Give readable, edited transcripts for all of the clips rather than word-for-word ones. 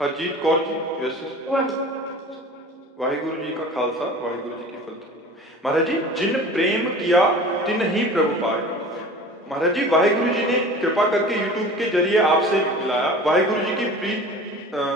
Harjeet Kaur ji, yes Waheguru ji का खालसा, वाहिगुरु जी की फतेह। महाराज जी, जिन प्रेम किया तिन ही प्रभु पाए। महाराज जी, वाहिगुरु जी ने कृपा करके यूट्यूब के जरिए आपसे मिलाया। वाहिगुरु जी की प्रीत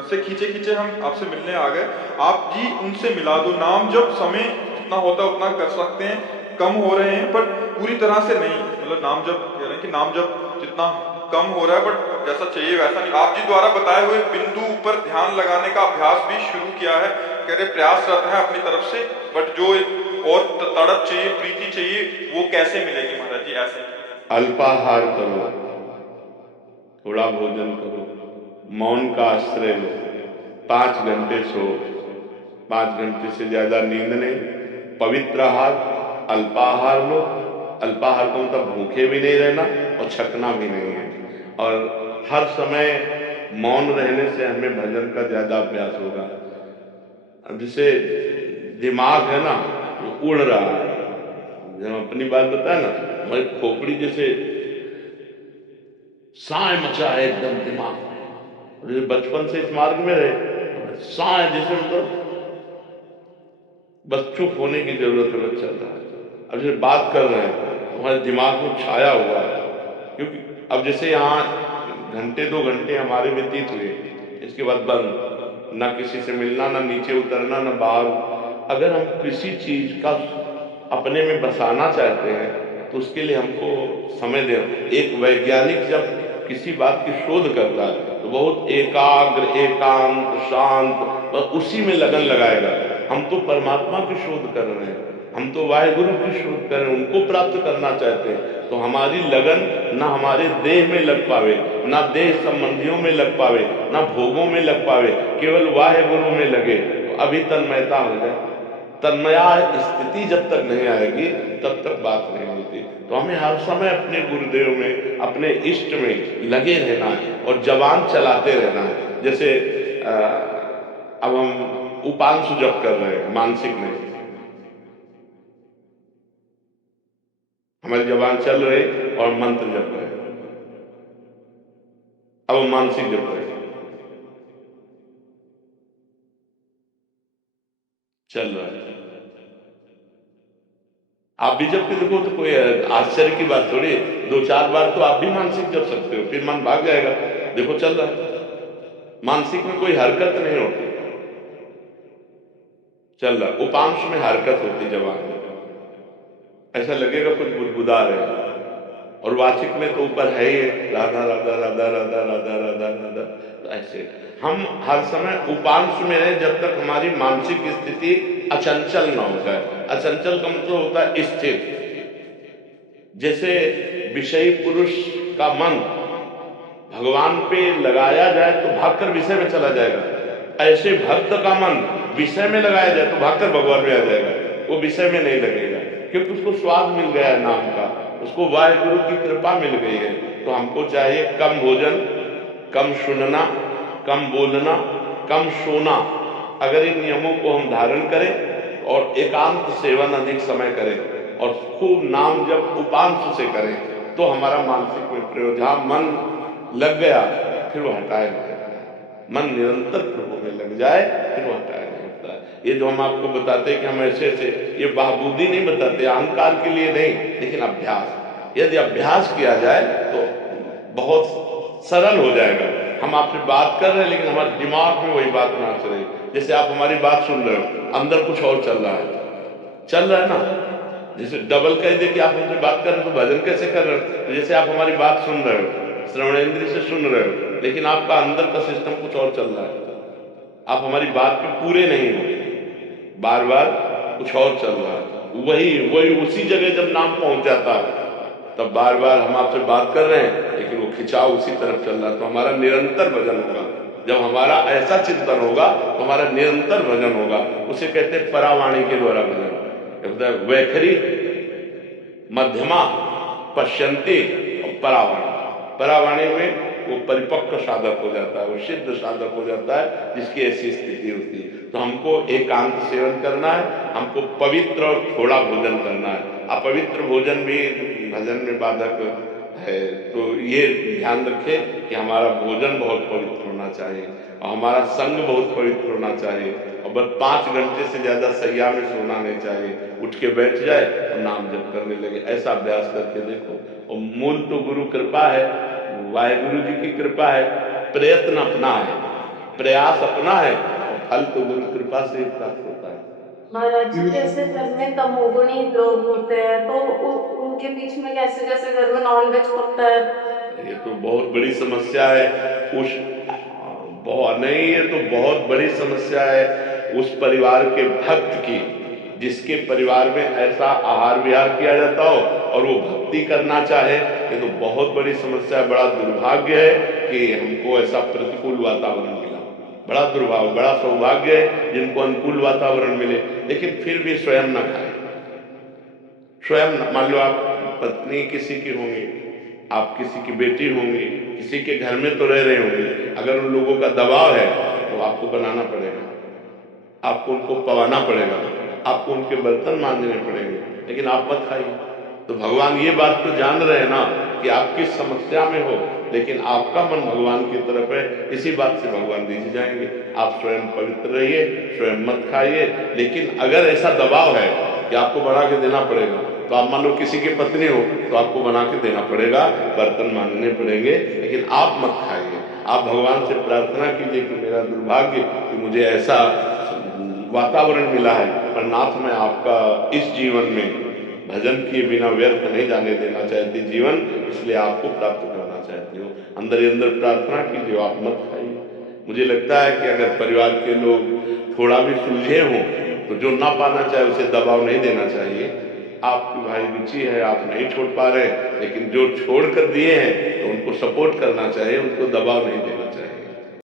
से खींचे खींचे हम आपसे मिलने आ गए। आप जी उनसे मिला दो। नाम जब समय जितना होता है उतना कर सकते हैं, कम हो रहे हैं पर पूरी तरह से नहीं। मतलब नाम जब कह रहे हैं कि नाम जब जितना कम हो रहा है बट जैसा चाहिए वैसा नहीं। आप जी द्वारा बताए हुए बिंदु पर ध्यान लगाने का अभ्यास भी शुरू किया है। कह रहे प्रयासरत है अपनी तरफ से, बट जो एक और तड़प चाहिए, प्रीति चाहिए, वो कैसे मिलेगी महाराज जी? ऐसे अल्पाहार करो, थोड़ा भोजन करो, मौन का आश्रय लो, 5 घंटे सो, 5 घंटे से ज्यादा नींद नहीं, पवित्र आहार, अल्पाहार लो। अल्पाहार का मतलब भूखे भी नहीं रहना और छकना भी नहीं है। और हर समय मौन रहने से हमें भजन का ज्यादा अभ्यास होगा। अब जैसे दिमाग है ना, वो उड़ रहा है। जब अपनी बात बताए ना, हमारी खोपड़ी जैसे साय मचा है एकदम दिमाग में। जैसे बचपन से इस मार्ग में रहे, साय जैसे मतलब बस चुप होने की जरूरत है, बस चल रहा है। अब जैसे बात कर रहे हैं तो हमारे दिमाग में छाया हुआ है, क्योंकि अब जैसे यहाँ घंटे 2 घंटे हमारे व्यतीत हुए, इसके बाद बंद, ना किसी से मिलना, ना नीचे उतरना, ना बाहर। अगर हम किसी चीज का अपने में बसाना चाहते हैं तो उसके लिए हमको समय देना। एक वैज्ञानिक जब किसी बात की शोध करता है तो बहुत एकाग्र, एकांत, शांत, बस उसी में लगन लगाएगा। हम तो परमात्मा की शोध कर रहे हैं, हम तो वाहिगुरु की शोध कर रहे हैं, उनको प्राप्त करना चाहते हैं। तो हमारी लगन ना हमारे देह में लग पावे, ना देह संबंधियों में लग पावे, ना भोगों में लग पावे, केवल वाहिगुरु में लगे तो अभी तन्मयता हो जाए। तन्मया स्थिति जब तक नहीं आएगी तब तक बात नहीं होती। तो हमें हर समय अपने गुरुदेव में, अपने इष्ट में लगे रहना है और जबान चलाते रहना है। जैसे अब हम उपांशु जप कर रहे हैं, मानसिक नहीं, हमारी जबान चल रही और मंत्र जप रहे हैं। अब हम मानसिक जप रहे हैं, चल रहा है। आप भी जब के देखो तो कोई आश्चर्य की बात थोड़ी है। 2-4 बार तो आप भी मानसिक जप सकते हो, फिर मन भाग जाएगा। देखो चल रहा है, मानसिक में कोई हरकत नहीं होती, चल रहा। उपांश में हरकत होती जबान में, ऐसा लगेगा कुछ बुदबुदा रहे हैं। और वाचिक में तो ऊपर है ही है, राधा राधा राधा राधा राधा राधा राधा। तो ऐसे हम हर समय उपांश में रहे जब तक हमारी मानसिक स्थिति अचंचल न हो जाए। अचंचल का मतलब होता है स्थिर। जैसे विषयी पुरुष का मन भगवान पे लगाया जाए तो भागकर विषय में चला जाएगा, ऐसे भक्त का मन विषय में लगाया जाए तो भागकर भगवान में आ जाएगा, वो विषय में नहीं लगेगा, क्योंकि उसको स्वाद मिल गया है नाम का, उसको वाहिगुरु की कृपा मिल गई है। तो हमको चाहिए कम भोजन, कम सुनना, कम बोलना, कम सोना। अगर इन नियमों को हम धारण करें और एकांत सेवन अधिक समय करें और खूब नाम जब उपांश से करें तो हमारा मानसिक में प्रयोग, जहां मन लग गया फिर वो हटाया नहीं जाता है। मन निरंतर प्रभु में लग जाए फिर वो हटाया नहीं होता है। ये जो हम आपको बताते हैं कि हम ऐसे ऐसे, ये बहाबुद्धी नहीं बताते, अहंकार के लिए नहीं, लेकिन अभ्यास। यदि अभ्यास किया जाए तो बहुत सरल हो जाएगा। हम आपसे बात कर रहे हैं लेकिन हमारे दिमाग में वही बात नाच रही। जैसे आप हमारी बात सुन रहे हो, अंदर कुछ और चल रहा है, चल रहा है ना। जैसे डबल कह दे कि आप हमसे बात कर रहे हो तो भजन कैसे कर रहे हो? तो जैसे आप हमारी बात सुन रहे हो, श्रवणेंद्रिय से सुन रहे हो, लेकिन आपका अंदर का सिस्टम कुछ और चल रहा है, आप हमारी बात पे पूरे नहीं हो, बार बार कुछ और चल रहा है। वही वही उसी जगह जब नाम पहुंच जाता है तब बार बार हम आपसे बात कर रहे हैं लेकिन वो खिंचाव उसी तरफ चल रहा है। तो हमारा निरंतर भजन होगा। जब हमारा ऐसा चिंतन होगा तो हमारा निरंतर भजन होगा। उसे कहते हैं परावाणी के द्वारा भजन। वैखरी, मध्यमा, पश्यंती और परावाणी। परावाणी में वो परिपक्व साधक हो जाता है, वो सिद्ध साधक हो जाता है जिसकी ऐसी स्थिति होती है। तो हमको एकांत सेवन करना है, हमको पवित्र और थोड़ा भोजन करना है। अपवित्र भोजन भी भजन में बाधक है। तो ये ध्यान रखें कि हमारा भोजन बहुत पवित्र होना चाहिए और हमारा संग बहुत पवित्र होना चाहिए और बस 5 घंटे से ज़्यादा सैया में सोना नहीं चाहिए। उठ के बैठ जाए और नाम जप करने लगे, ऐसा अभ्यास करके देखो। और मूल तो गुरु कृपा है, वाहेगुरु जी की कृपा है, प्रयत्न अपना है, प्रयास अपना है और फल तो गुरु कृपा से ही प्राप्त होता है। महाराज जी जैसे घर में तमोगुणी लोग होते हैं तो उनके बीच में कैसे, जैसे घर में नॉनवेज पकता है। ये तो बहुत बड़ी समस्या है। उस बहुत नहीं, ये तो बहुत बड़ी समस्या है उस परिवार के भक्त की, जिसके परिवार में ऐसा आहार विहार किया जाता हो और वो भक्ति करना चाहे। ये तो बहुत बड़ी समस्या है। बड़ा दुर्भाग्य है कि हमको ऐसा प्रतिकूल वातावरण मिला। बड़ा दुर्भाग्य, बड़ा सौभाग्य है जिनको अनुकूल वातावरण मिले, लेकिन फिर भी स्वयं न खाए। स्वयं मान लो आप पत्नी किसी की होंगी, आप किसी की बेटी होंगी, किसी के घर में तो रह रहे होंगे, अगर उन लोगों का दबाव है तो आपको बनाना पड़ेगा, आपको उनको पवाना पड़ेगा, आपको उनके बर्तन मांजने पड़ेंगे, लेकिन आप मत खाइए। तो भगवान ये बात तो जान रहे हैं ना कि आप किस समस्या में हो, लेकिन आपका मन भगवान की तरफ है, इसी बात से भगवान दीजिए जाएंगे। आप स्वयं पवित्र रहिए, स्वयं मत खाइए। लेकिन अगर ऐसा दबाव है कि आपको बना के देना पड़ेगा, तो आप मान लो किसी की पत्नी हो तो आपको बना के देना पड़ेगा, बर्तन मांजने पड़ेंगे, लेकिन आप मत खाइए। आप भगवान से प्रार्थना कीजिए कि मेरा दुर्भाग्य कि मुझे ऐसा वातावरण मिला है, पर नाथ मैं आपका इस जीवन में भजन किए बिना व्यर्थ नहीं जाने देना चाहती जीवन, इसलिए आपको प्राप्त करना चाहती हो। अंदर ही अंदर प्रार्थना कीजिए, आप मत खाइए। मुझे लगता है कि अगर परिवार के लोग थोड़ा भी सुलझे हों तो जो ना पाना चाहे उसे दबाव नहीं देना चाहिए। आपकी भाई रुचि है, आप नहीं छोड़ पा रहे, लेकिन जो छोड़ कर दिए हैं तो उनको सपोर्ट करना चाहिए, उनको दबाव नहीं देना चाहिए।